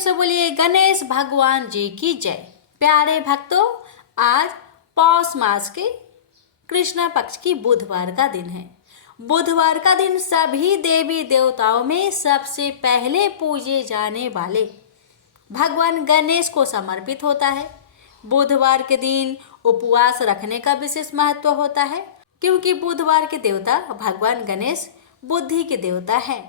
से बोलिए गणेश भगवान जी की जय। प्यारे भक्तों, आज पौष मास के कृष्णा पक्ष की बुधवार का दिन है। बुधवार का दिन सभी देवी देवताओं में सबसे पहले पूजे जाने वाले भगवान गणेश को समर्पित होता है। बुधवार के दिन उपवास रखने का विशेष महत्व होता है, क्योंकि बुधवार के देवता भगवान गणेश बुद्धि के देवता हैं।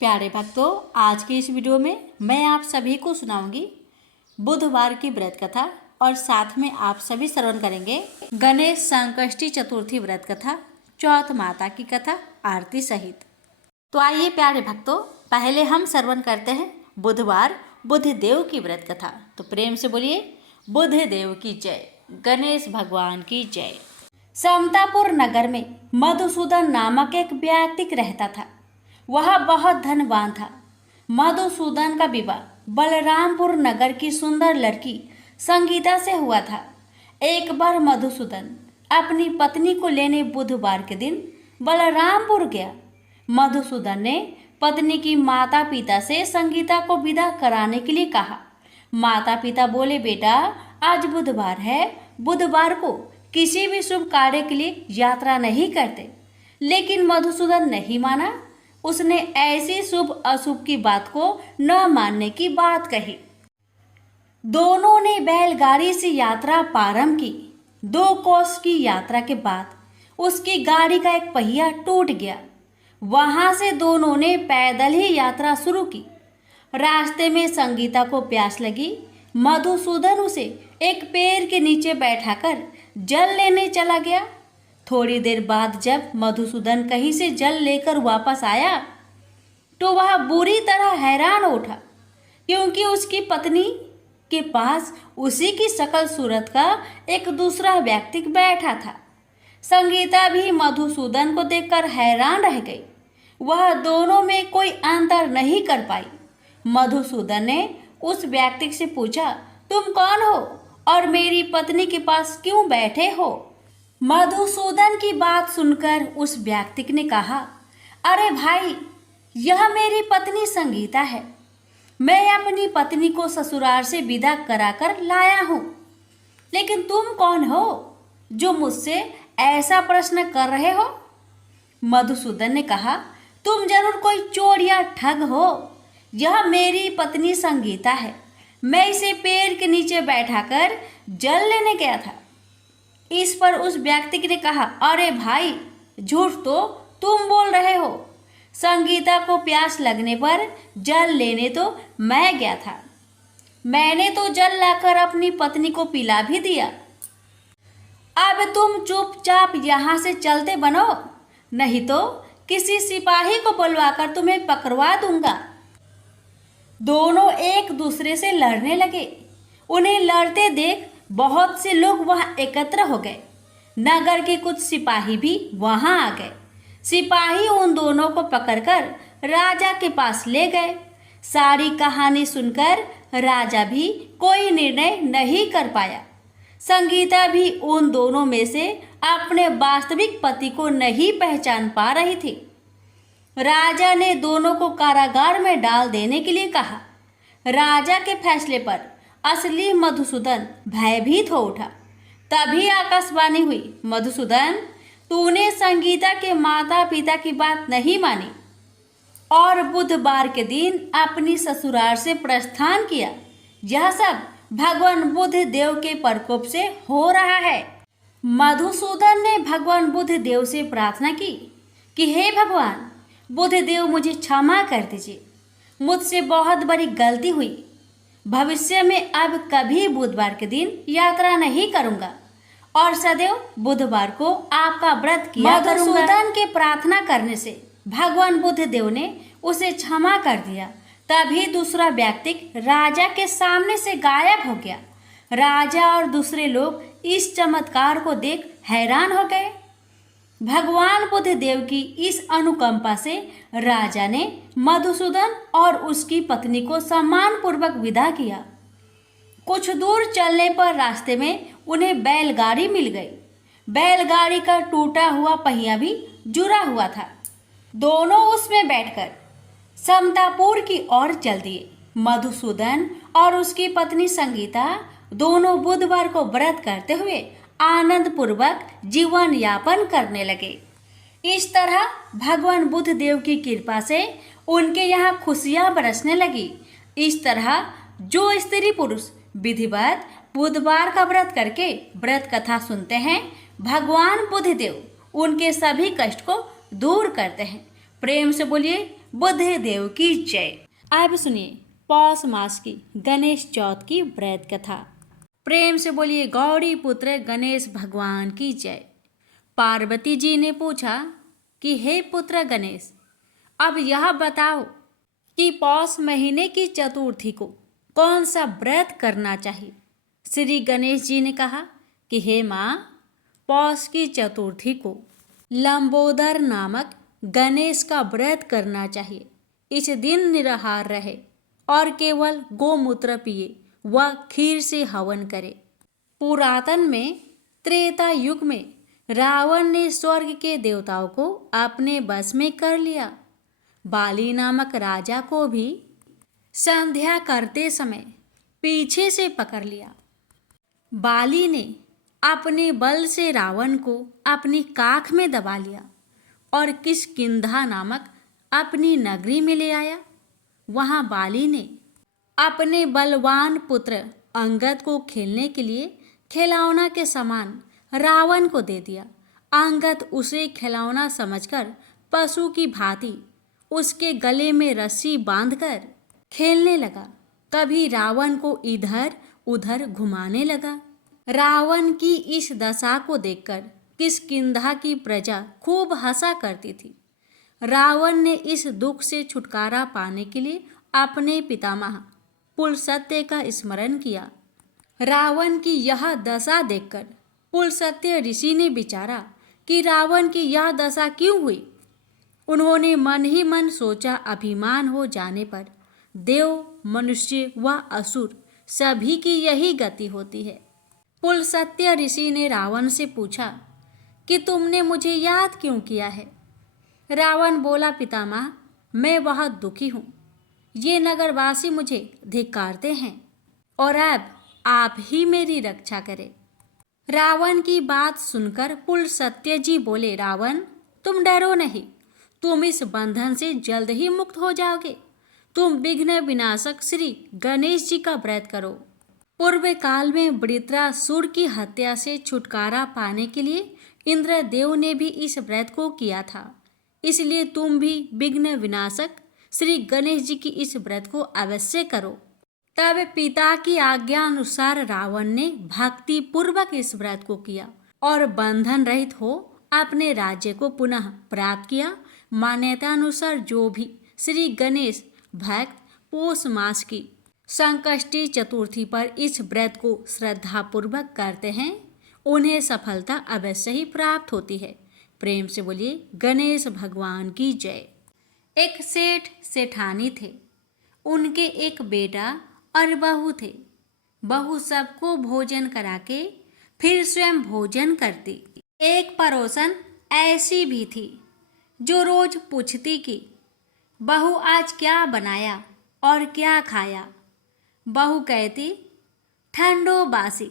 प्यारे भक्तों, आज की इस वीडियो में मैं आप सभी को सुनाऊंगी बुधवार की व्रत कथा और साथ में आप सभी श्रवण करेंगे गणेश संकष्टी चतुर्थी व्रत कथा, चौथ माता की कथा, आरती सहित। तो आइए प्यारे भक्तों, पहले हम श्रवण करते हैं बुधवार बुधदेव की व्रत कथा। तो प्रेम से बोलिए बुधदेव की जय, गणेश भगवान की जय। समतापुर नगर में मधुसूदन नामक एक व्यक्ति रहता था। वह बहुत धनवान था। मधुसूदन का विवाह बलरामपुर नगर की सुंदर लड़की संगीता से हुआ था। एक बार मधुसूदन अपनी पत्नी को लेने बुधवार के दिन बलरामपुर गया। मधुसूदन ने पत्नी की माता पिता से संगीता को विदा कराने के लिए कहा। माता पिता बोले, बेटा आज बुधवार है, बुधवार को किसी भी शुभ कार्य के लिए यात्रा नहीं करते। लेकिन मधुसूदन नहीं माना। उसने ऐसी शुभ अशुभ की बात को न मानने की बात कही। दोनों ने बैलगाड़ी से यात्रा प्रारंभ की। 2 कोस की यात्रा के बाद उसकी गाड़ी का एक पहिया टूट गया। वहां से दोनों ने पैदल ही यात्रा शुरू की। रास्ते में संगीता को प्यास लगी। मधुसूदन उसे एक पेड़ के नीचे बैठाकर जल लेने चला गया। थोड़ी देर बाद जब मधुसूदन कहीं से जल लेकर वापस आया तो वह बुरी तरह हैरान उठा, क्योंकि उसकी पत्नी के पास उसी की शकल सूरत का एक दूसरा व्यक्ति बैठा था। संगीता भी मधुसूदन को देखकर हैरान रह गई। वह दोनों में कोई अंतर नहीं कर पाई। मधुसूदन ने उस व्यक्ति से पूछा, तुम कौन हो और मेरी पत्नी के पास क्यों बैठे हो? मधुसूदन की बात सुनकर उस व्यक्ति ने कहा, अरे भाई, यह मेरी पत्नी संगीता है। मैं अपनी पत्नी को ससुराल से विदा कराकर लाया हूँ। लेकिन तुम कौन हो जो मुझसे ऐसा प्रश्न कर रहे हो? मधुसूदन ने कहा, तुम जरूर कोई चोर या ठग हो। यह मेरी पत्नी संगीता है। मैं इसे पेड़ के नीचे बैठाकर जल लेने गया था। इस पर उस व्यक्ति ने कहा, अरे भाई, झूठ तो तुम बोल रहे हो। संगीता को प्यास लगने पर जल लेने तो मैं गया था। मैंने तो जल लाकर अपनी पत्नी को पिला भी दिया। अब तुम चुपचाप यहाँ से चलते बनो, नहीं तो किसी सिपाही को बुलवाकर तुम्हें पकड़वा दूंगा। दोनों एक दूसरे से लड़ने लगे। उन्हें लड़ते देख बहुत से लोग वहां एकत्र हो गए। नगर के कुछ सिपाही भी वहां आ गए। सिपाही उन दोनों को पकड़कर राजा के पास ले गए। सारी कहानी सुनकर राजा भी कोई निर्णय नहीं कर पाया। संगीता भी उन दोनों में से अपने वास्तविक पति को नहीं पहचान पा रही थी। राजा ने दोनों को कारागार में डाल देने के लिए कहा। राजा के फैसले पर असली मधुसूदन भयभीत हो उठा। तभी आकाशवाणी हुई, मधुसूदन, तूने संगीता के माता पिता की बात नहीं मानी और बुधवार के दिन अपनी ससुराल से प्रस्थान किया। यह सब भगवान बुध देव के प्रकोप से हो रहा है। मधुसूदन ने भगवान बुध देव से प्रार्थना की कि हे भगवान बुध देव, मुझे क्षमा कर दीजिए। मुझसे बहुत बड़ी गलती हुई। भविष्य में अब कभी बुधवार के दिन यात्रा नहीं करूंगा और सदैव बुधवार को आपका व्रत किया करूंगा। मधुसूदन के प्रार्थना करने से भगवान बुध देव ने उसे क्षमा कर दिया। तभी दूसरा व्यक्ति राजा के सामने से गायब हो गया। राजा और दूसरे लोग इस चमत्कार को देख हैरान हो गए। भगवान बुध देव की इस अनुकंपा से राजा ने मधुसूदन और उसकी पत्नी को सम्मान पूर्वक विदा किया। कुछ दूर चलने पर रास्ते में उन्हें बैलगाड़ी मिल गई। बैलगाड़ी का टूटा हुआ पहिया भी जुड़ा हुआ था। दोनों उसमें बैठकर समतापुर की ओर चल दिए। मधुसूदन और उसकी पत्नी संगीता दोनों बुधवार को व्रत करते हुए आनंद पूर्वक जीवन यापन करने लगे। इस तरह भगवान बुद्ध देव की कृपा से उनके यहाँ खुशियां बरसने लगी। इस तरह जो स्त्री पुरुष विधिवत बुधवार का व्रत करके व्रत कथा सुनते हैं, भगवान बुद्ध देव उनके सभी कष्ट को दूर करते हैं। प्रेम से बोलिए बुद्ध देव की जय। अब सुनिए पौष मास की गणेश चौथ की व्रत कथा। प्रेम से बोलिए गौरी पुत्र गणेश भगवान की जय। पार्वती जी ने पूछा कि हे पुत्र गणेश, अब यह बताओ कि पौष महीने की चतुर्थी को कौन सा व्रत करना चाहिए। श्री गणेश जी ने कहा कि हे माँ, पौष की चतुर्थी को लंबोदर नामक गणेश का व्रत करना चाहिए। इस दिन निराहार रहे और केवल गोमूत्र पिए व खीर से हवन करे। पुरातन में त्रेता युग में रावण ने स्वर्ग के देवताओं को अपने बस में कर लिया। बाली नामक राजा को भी संध्या करते समय पीछे से पकड़ लिया। बाली ने अपने बल से रावण को अपनी काख में दबा लिया और किष्किंधा नामक अपनी नगरी में ले आया। वहां बाली ने अपने बलवान पुत्र अंगद को खेलने के लिए खिलौना के समान रावण को दे दिया। अंगद उसे खिलौना समझकर पशु की भांति उसके गले में रस्सी बांधकर खेलने लगा। कभी रावण को इधर उधर घुमाने लगा। रावण की इस दशा को देखकर किष्किंधा की प्रजा खूब हंसा करती थी। रावण ने इस दुख से छुटकारा पाने के लिए अपने पितामह पुलस्त्य का स्मरण किया। रावण की यह दशा देखकर पुलस्त्य ऋषि ने विचारा कि रावण की यह दशा क्यों हुई। उन्होंने मन ही मन सोचा, अभिमान हो जाने पर देव, मनुष्य व असुर सभी की यही गति होती है। पुलस्त्य ऋषि ने रावण से पूछा कि तुमने मुझे याद क्यों किया है। रावण बोला, पितामह, मैं बहुत दुखी हूँ। ये नगरवासी मुझे धिक्कारते हैं और अब आप ही मेरी रक्षा करें। रावण की बात सुनकर पुलस्त्य जी बोले, रावण, तुम डरो नहीं, तुम इस बंधन से जल्द ही मुक्त हो जाओगे। तुम विघ्न विनाशक श्री गणेश जी का व्रत करो। पूर्व काल में वृत्रासुर की हत्या से छुटकारा पाने के लिए इंद्रदेव ने भी इस व्रत को किया था। इसलिए तुम भी विघ्न विनाशक श्री गणेश जी की इस व्रत को अवश्य करो। तब पिता की आज्ञा अनुसार रावण ने भक्ति पूर्वक इस व्रत को किया और बंधन रहित हो अपने राज्य को पुनः प्राप्त किया। मान्यता अनुसार जो भी श्री गणेश भक्त पौष मास की संकष्टी चतुर्थी पर इस व्रत को श्रद्धापूर्वक करते हैं, उन्हें सफलता अवश्य ही प्राप्त होती है। प्रेम से बोलिए गणेश भगवान की जय। एक सेठ सेठानी थे। उनके एक बेटा और बहू थे। बहू सबको भोजन करा के फिर स्वयं भोजन करती। एक पड़ोसन ऐसी भी थी जो रोज पूछती कि बहू आज क्या बनाया और क्या खाया। बहू कहती, ठंडो बासी।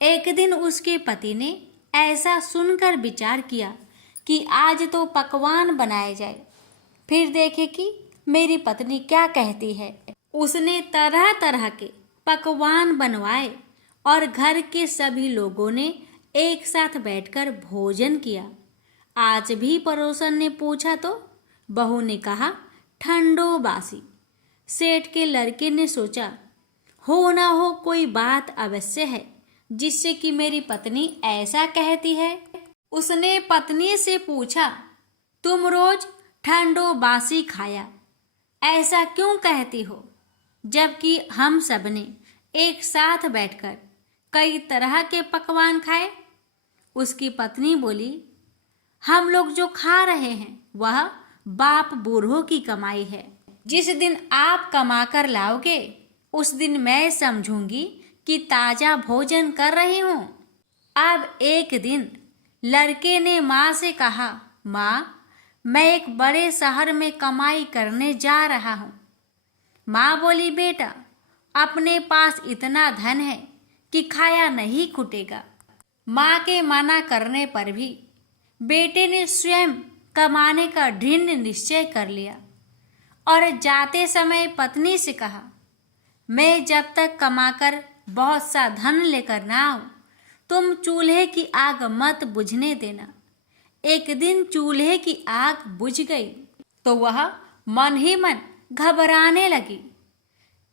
एक दिन उसके पति ने ऐसा सुनकर विचार किया कि आज तो पकवान बनाए जाए, फिर देखे कि मेरी पत्नी क्या कहती है। उसने तरह तरह के पकवान बनवाए और घर के सभी लोगों ने एक साथ बैठकर भोजन किया। आज भी पड़ोसन ने पूछा तो बहू ने कहा, ठंडो बासी। सेठ के लड़के ने सोचा, हो ना हो कोई बात अवश्य है जिससे कि मेरी पत्नी ऐसा कहती है। उसने पत्नी से पूछा, तुम रोज ठंडो बासी खाया ऐसा क्यों कहती हो, जबकि हम सब ने एक साथ बैठकर कई तरह के पकवान खाए। उसकी पत्नी बोली, हम लोग जो खा रहे हैं वह बाप बूढ़ों की कमाई है। जिस दिन आप कमा कर लाओगे उस दिन मैं समझूंगी कि ताजा भोजन कर रही हूँ। अब एक दिन लड़के ने माँ से कहा, माँ, मैं एक बड़े शहर में कमाई करने जा रहा हूँ। माँ बोली, बेटा अपने पास इतना धन है कि खाया नहीं खुटेगा। माँ के मना करने पर भी बेटे ने स्वयं कमाने का दृढ़ निश्चय कर लिया और जाते समय पत्नी से कहा, मैं जब तक कमाकर बहुत सा धन लेकर ना आऊं, तुम चूल्हे की आग मत बुझने देना। एक दिन चूल्हे की आग बुझ गई तो वह मन ही मन घबराने लगी,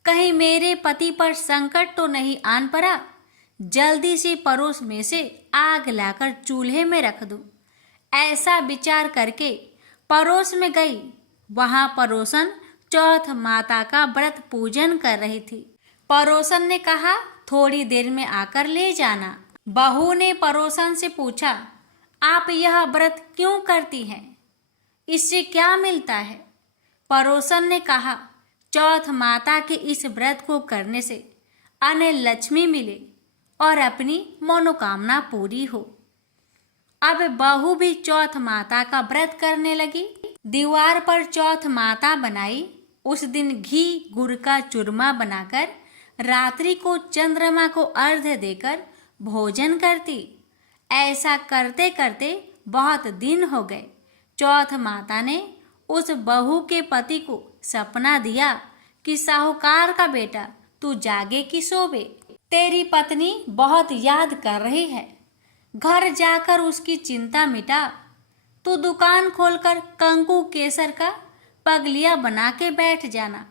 कहीं मेरे पति पर संकट तो नहीं आन पड़ा। जल्दी से पड़ोस में से आग लाकर चूल्हे में रख दूं। ऐसा विचार करके पड़ोस में गई। वहां पड़ोसन चौथ माता का व्रत पूजन कर रही थी। पड़ोसन ने कहा, थोड़ी देर में आकर ले जाना। बहू ने पड़ोसन से पूछा, आप यह व्रत क्यों करती हैं? इससे क्या मिलता है? पड़ोसन ने कहा, चौथ माता के इस व्रत को करने से अन्न लक्ष्मी मिले और अपनी मनोकामना पूरी हो। अब बहू भी चौथ माता का व्रत करने लगी। दीवार पर चौथ माता बनाई। उस दिन घी गुड़ का चूरमा बनाकर रात्रि को चंद्रमा को अर्घ्य देकर भोजन करती। ऐसा करते करते बहुत दिन हो गए। चौथ माता ने उस बहू के पति को सपना दिया कि साहूकार का बेटा तू जागे कि सोवे, तेरी पत्नी बहुत याद कर रही है, घर जाकर उसकी चिंता मिटा। तू दुकान खोलकर कंकु केसर का पगलिया बना के बैठ जाना।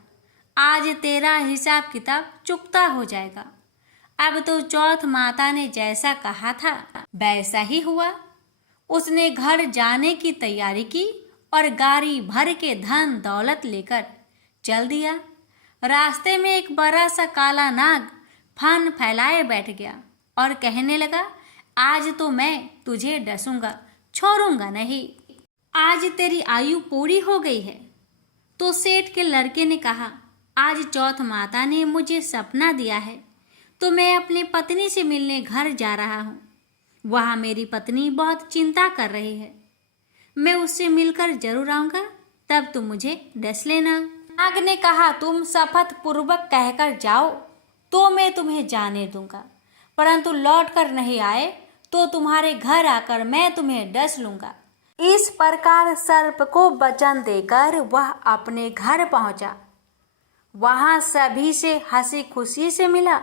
आज तेरा हिसाब किताब चुकता हो जाएगा। अब तो चौथ माता ने जैसा कहा था वैसा ही हुआ। उसने घर जाने की तैयारी की और गाड़ी भर के धन दौलत लेकर चल दिया। रास्ते में एक बड़ा सा काला नाग फन फैलाए बैठ गया और कहने लगा, आज तो मैं तुझे डसूंगा, छोड़ूंगा नहीं। आज तेरी आयु पूरी हो गई है। तो सेठ के लड़के ने कहा, आज चौथ माता ने मुझे सपना दिया है तो मैं अपनी पत्नी से मिलने घर जा रहा हूँ। वहाँ मेरी पत्नी बहुत चिंता कर रही है। मैं उससे मिलकर जरूर आऊँगा, तब तुम मुझे डस लेना। नाग ने कहा, तुम शपथ पूर्वक कहकर जाओ तो मैं तुम्हें जाने दूंगा, परंतु लौट कर नहीं आए तो तुम्हारे घर आकर मैं तुम्हें डस लूंगा। इस प्रकार सर्प को वचन देकर वह अपने घर पहुंचा। वहां सभी से हंसी खुशी से मिला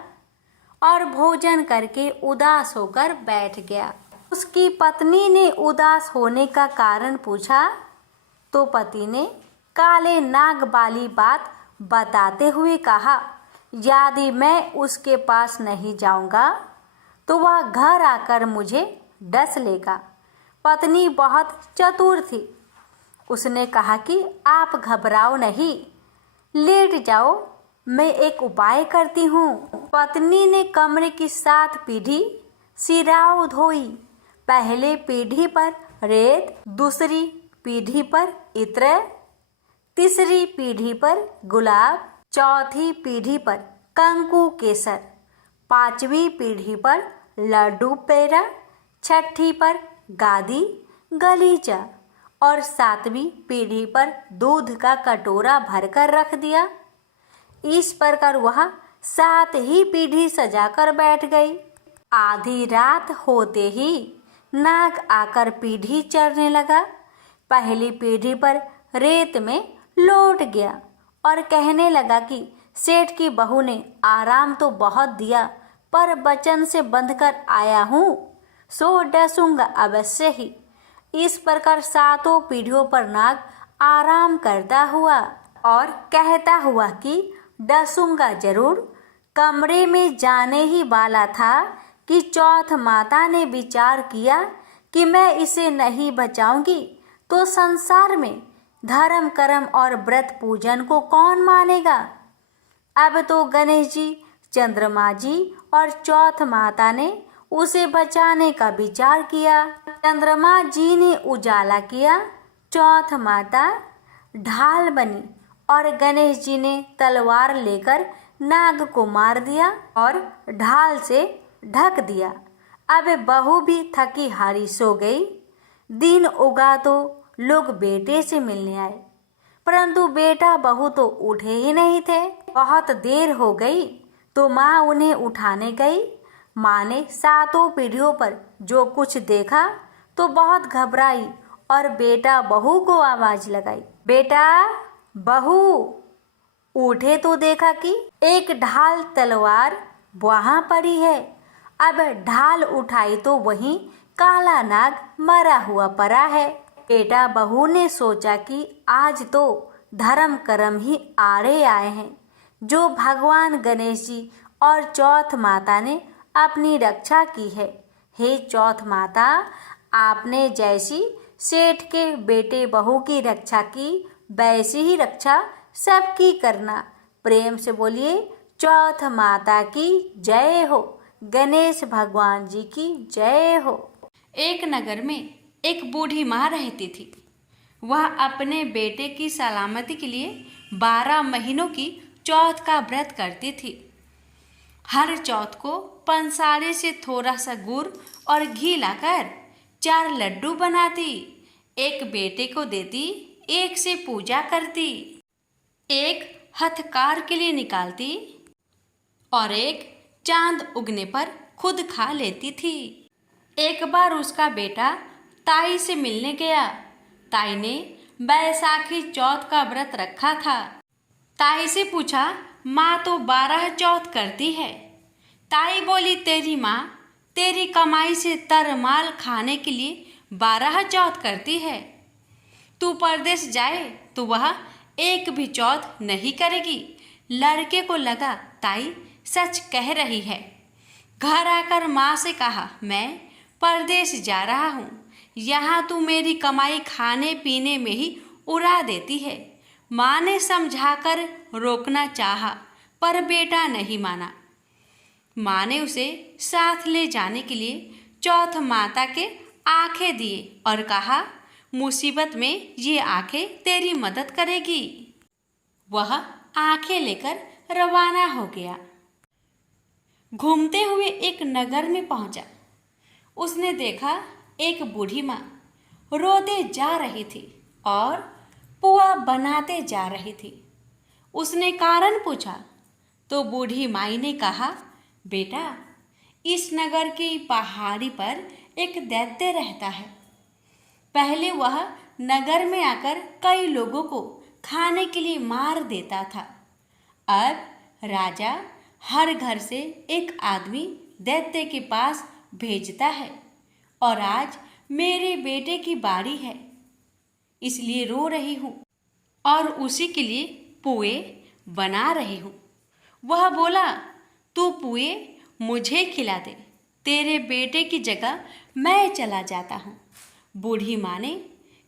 और भोजन करके उदास होकर बैठ गया। उसकी पत्नी ने उदास होने का कारण पूछा तो पति ने काले नाग वाली बात बताते हुए कहा, यदि मैं उसके पास नहीं जाऊंगा तो वह घर आकर मुझे डस लेगा। पत्नी बहुत चतुर थी। उसने कहा कि आप घबराओ नहीं, लेट जाओ, मैं एक उपाय करती हूँ। पत्नी ने कमरे की 7 पीढ़ी सिराओ धोई। पहले पीढ़ी पर रेत, दूसरी पीढ़ी पर इत्र, तीसरी पीढ़ी पर गुलाब, चौथी पीढ़ी पर कंकु केसर, 5वीं पीढ़ी पर लड्डू पेड़ा, 6ठी पर गादी गलीचा और 7वीं पीढ़ी पर दूध का कटोरा भरकर रख दिया। इस प्रकार वह 7 ही पीढ़ी सजाकर बैठ गई। आधी रात होते ही नाग आकर पीढ़ी चढ़ने लगा। पहली पीढ़ी पर रेत में लौट गया और कहने लगा कि सेठ की बहू ने आराम तो बहुत दिया, पर वचन से बंधकर आया हूँ, सो डसूंगा अवश्य ही। इस प्रकार 7 पीढ़ियों पर नाग आराम करता हुआ और कहता हुआ कि डसूंगा जरूर। कमरे में जाने ही वाला था कि चौथ माता ने विचार किया कि मैं इसे नहीं बचाऊंगी तो संसार में धर्म कर्म और व्रत पूजन को कौन मानेगा। अब तो गणेश जी, चंद्रमा जी और चौथ माता ने उसे बचाने का विचार किया। चंद्रमा जी ने उजाला किया, चौथ माता ढाल बनी और गणेश जी ने तलवार लेकर नाग को मार दिया और ढाल से ढक दिया। अब बहू भी थकी हारी सो गई। दिन उगा तो लोग बेटे से मिलने आए। परंतु बेटा बहू तो उठे ही नहीं थे। बहुत देर हो गई तो माँ उन्हें उठाने गई। माँ ने सातों पीढ़ियों पर जो कुछ देखा तो बहुत घबराई और बेटा बहू को आवाज लगाई, बेटा बहू। उठे तो देखा कि एक ढाल तलवार वहां पड़ी है। अब ढाल उठाई तो वहीं काला नाग मरा हुआ पड़ा है। बेटा बहू ने सोचा कि आज तो धर्म कर्म ही आड़े आए हैं, जो भगवान गणेश जी और चौथ माता ने अपनी रक्षा की है। हे चौथ माता, आपने जैसी सेठ के बेटे बहू की रक्षा की, वैसी ही रक्षा सबकी करना। प्रेम से बोलिए, चौथ माता की जय हो, गणेश भगवान जी की जय हो। एक नगर में एक बूढ़ी माँ रहती थी। वह अपने बेटे की सलामती के लिए 12 महीनों की चौथ का व्रत करती थी। हर चौथ को पंसारे से थोड़ा सा गुड़ और घी लाकर 4 लड्डू बनाती, एक बेटे को देती, एक से पूजा करती, एक हथकार के लिए निकालती और एक चांद उगने पर खुद खा लेती थी। एक बार उसका बेटा ताई से मिलने गया। ताई ने बैसाखी चौथ का व्रत रखा था। ताई से पूछा, माँ तो 12 चौथ करती है। ताई बोली, तेरी माँ तेरी कमाई से तरमाल खाने के लिए 12 चौथ करती है। तू परदेश जाए तो वह एक भी चौथ नहीं करेगी। लड़के को लगा ताई सच कह रही है। घर आकर माँ से कहा, मैं परदेश जा रहा हूँ, यहाँ तू मेरी कमाई खाने पीने में ही उड़ा देती है। माँ ने समझाकर रोकना चाहा, पर बेटा नहीं माना। माँ ने उसे साथ ले जाने के लिए चौथ माता के आंखें दिए और कहा, मुसीबत में ये आंखें तेरी मदद करेगी। वह आंखें लेकर रवाना हो गया। घूमते हुए एक नगर में पहुंचा। उसने देखा एक बूढ़ी माँ रोते जा रही थी और पुआ बनाते जा रही थी। उसने कारण पूछा तो बूढ़ी माई ने कहा, बेटा, इस नगर की पहाड़ी पर एक दैत्य रहता है। पहले वह नगर में आकर कई लोगों को खाने के लिए मार देता था। अब राजा हर घर से एक आदमी दैत्य के पास भेजता है और आज मेरे बेटे की बारी है, इसलिए रो रही हूँ और उसी के लिए पुए बना रही हूँ। वह बोला, तू पुए मुझे खिला दे, तेरे बेटे की जगह मैं चला जाता हूँ। बूढ़ी माँ ने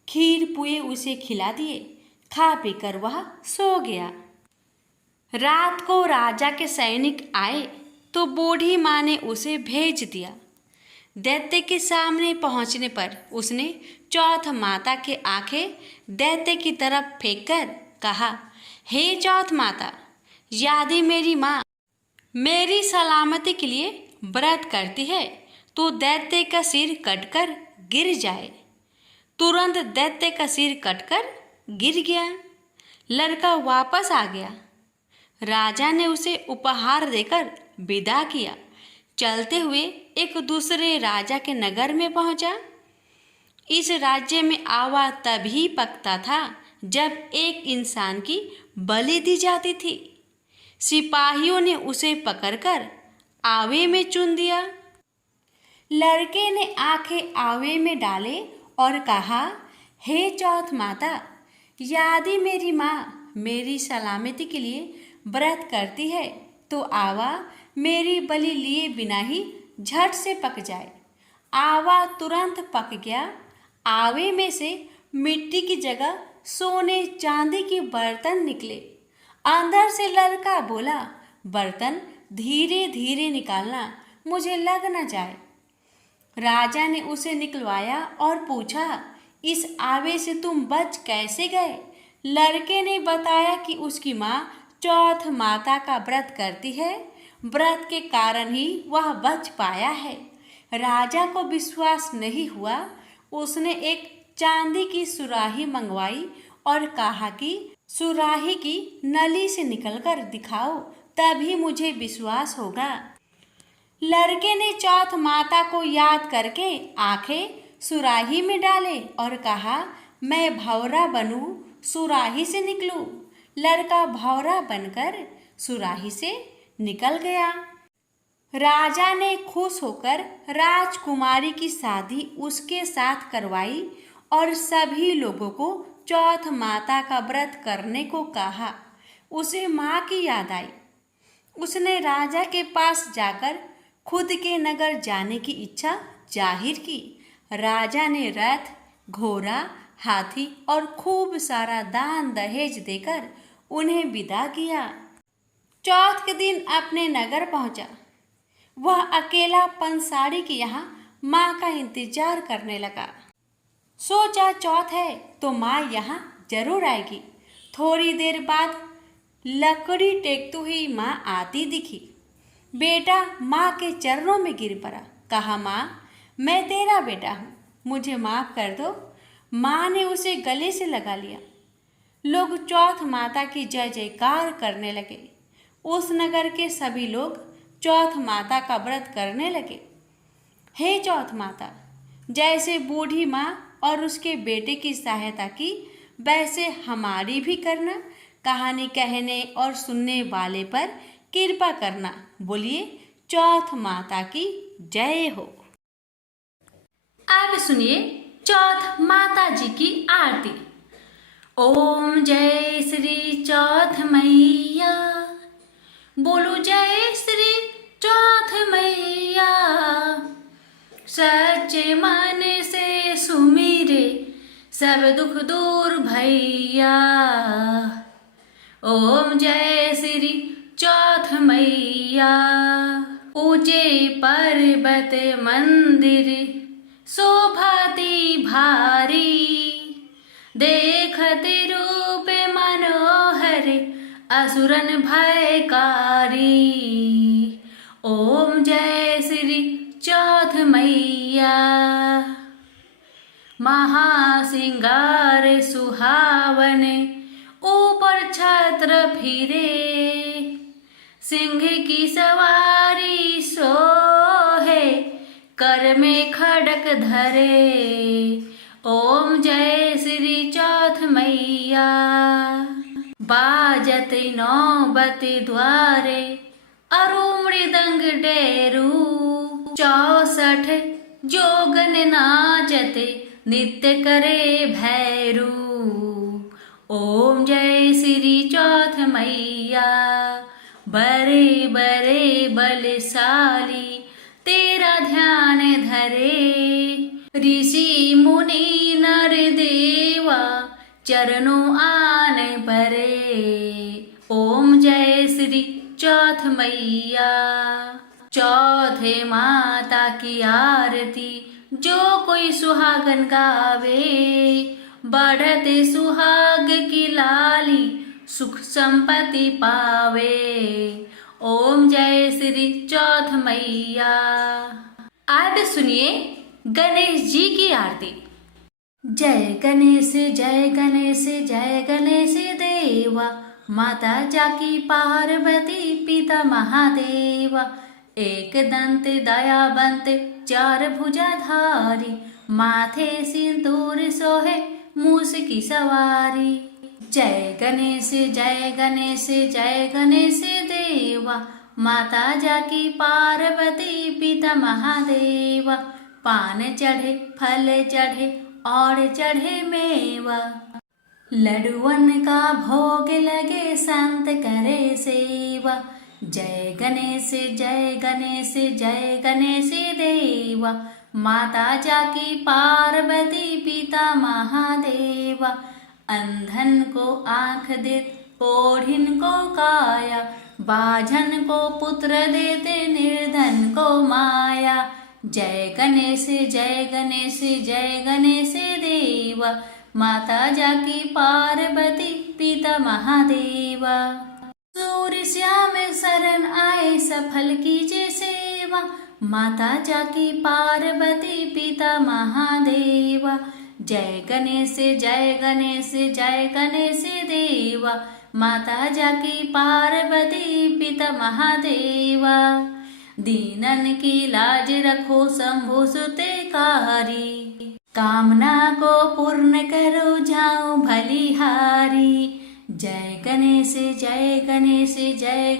खीर पुए उसे खिला दिए। खा पीकर वह सो गया। रात को राजा के सैनिक आए तो बूढ़ी माँ ने उसे भेज दिया। दैत्य के सामने पहुंचने पर उसने चौथ माता के आंखें दैत्य की तरफ फेंककर कहा, हे चौथ माता, यदि मेरी माँ मेरी सलामती के लिए व्रत करती है तो दैत्य का सिर कटकर गिर जाए। तुरंत दैत्य का सिर कटकर गिर गया। लड़का वापस आ गया। राजा ने उसे उपहार देकर विदा किया। चलते हुए एक दूसरे राजा के नगर में पहुंचा। इस राज्य में आवा तभी पकता था जब एक इंसान की बलि दी जाती थी। सिपाहियों ने उसे पकड़कर आवे में चुन दिया। लड़के ने आंखें आवे में डाले और कहा, हे चौथ माता, यदि मेरी माँ मेरी सलामती के लिए व्रत करती है तो आवा मेरी बलि लिए बिना ही झट से पक जाए। आवा तुरंत पक गया। आवे में से मिट्टी की जगह सोने चांदी के बर्तन निकले। अंदर से लड़का बोला, बर्तन धीरे धीरे निकालना, मुझे लग न जाए। राजा ने उसे निकलवाया और पूछा, इस आवे से तुम बच कैसे गए? लड़के ने बताया कि उसकी माँ चौथ माता का व्रत करती है, व्रत के कारण ही वह बच पाया है। राजा को विश्वास नहीं हुआ। उसने एक चांदी की सुराही मंगवाई और कहा कि सुराही की नली से निकलकर दिखाओ, तभी मुझे विश्वास होगा। लड़के ने चौथ माता को याद करके आंखें सुराही में डाले और कहा, मैं भौरा बनूं, सुराही से निकलूं। लड़का भौरा बनकर सुराही से निकल गया। राजा ने खुश होकर राजकुमारी की शादी उसके साथ करवाई और सभी लोगों को चौथ माता का व्रत करने को कहा। उसे माँ की याद आई। उसने राजा के पास जाकर खुद के नगर जाने की इच्छा जाहिर की। राजा ने रथ, घोड़ा, हाथी और खूब सारा दान दहेज देकर उन्हें विदा किया। चौथ के दिन अपने नगर पहुंचा। वह अकेला पंसारी के यहाँ माँ का इंतजार करने लगा। सोचा चौथ है तो माँ यहाँ जरूर आएगी। थोड़ी देर बाद लकड़ी टेकती हुई माँ आती दिखी। बेटा माँ के चरणों में गिर पड़ा। कहा, माँ मैं तेरा बेटा हूँ, मुझे माफ़ कर दो। माँ ने उसे गले से लगा लिया। लोग चौथ माता की जय जयकार करने लगे। उस नगर के सभी लोग चौथ माता का व्रत करने लगे। हे चौथ माता, जैसे बूढ़ी माँ और उसके बेटे की सहायता की, वैसे हमारी भी करना। कहानी कहने और सुनने वाले पर कृपा करना। बोलिए चौथ माता की जय हो। अब सुनिए चौथ माता जी की आरती। ओम जय श्री चौथ मैया, बोलो जय श्री चौथ मैया। सच्चे मन से सुमिरे सब दुख दूर भैया। ओम जय श्री चौथ मैया। ऊंचे पर्वत मंदिर शोभाती भारी, देखते रूप मनोहर असुरन भयकारी। ओम जय श्री चौथ मैया। महासिंगार सुहावन ऊपर छत्र फिरे, सिंह की सवारी सोहे कर में खड़क धरे। ओम जय श्री चौथ मैया। बाजत नौबत द्वारे अरु मृदंग डेरू, 64 जोगन नाचते नित्य करे भैरू। ओम जय श्री चौथ मैया। बरे बरे बलशाली तेरा ध्यान धरे, ऋषि मुनि नर देवा चरणों आन परे। ओम जय श्री चौथ मैया। चौथे माता की आरती जो कोई सुहागन गावे, बढ़ते सुहाग की लाली सुख संपत्ति पावे। ओम जय श्री चौथ मैया। अब सुनिए गणेश जी की आरती। जय गणेश जय गणेश जय गणेश देवा, माता जाकी पार्वती पिता महादेवा। एक दंत दयावंत चार भुजाधारी, माथे सिंदूर सोहे मूस की सवारी। जय गणेश जय गणेश जय गणेश देवा, माता जाकी पार्वती पिता महादेवा। पान चढ़े फल चढ़े और चढ़े मेवा, लड्डुअन का भोग लगे संत करे सेवा। जय गणेश जय गणेश जय गणेश देवा, माता जाकी पार्वती पिता महादेवा। अंधन को आँख देते कोढ़िन को काया, बाझन को पुत्र देते निर्धन को माया। जय गणेश जय गणेश जय गणेश देवा, माता जाकी पार्वती पिता महादेवा। सूर्य श्याम शरण आए सफल कीजिए सेवा, माता जाकी पार्वती पिता महादेवा। जय गणेश जय गणेश जय गणेश देवा, माता जाकी पार्वती पिता महादेवा। दीनन की लाज रखो शंभु सुतेकारी, कामना को पूर्ण करो जाओ भलिहारी। जय गणेश जय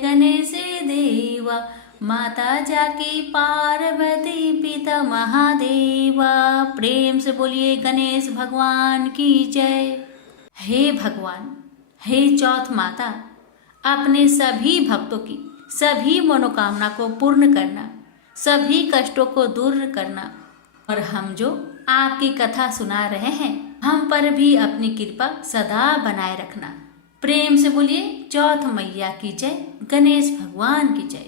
गणेश देवा, माता जाकी पार्वती पिता महादेवा। प्रेम से बोलिए गणेश भगवान की जय। हे भगवान, हे चौथ माता, अपने सभी भक्तों की सभी मनोकामना को पूर्ण करना, सभी कष्टों को दूर करना, और हम जो आपकी कथा सुना रहे हैं हम पर भी अपनी कृपा सदा बनाए रखना। प्रेम से बोलिए चौथ मैया की जय, गणेश भगवान की जय।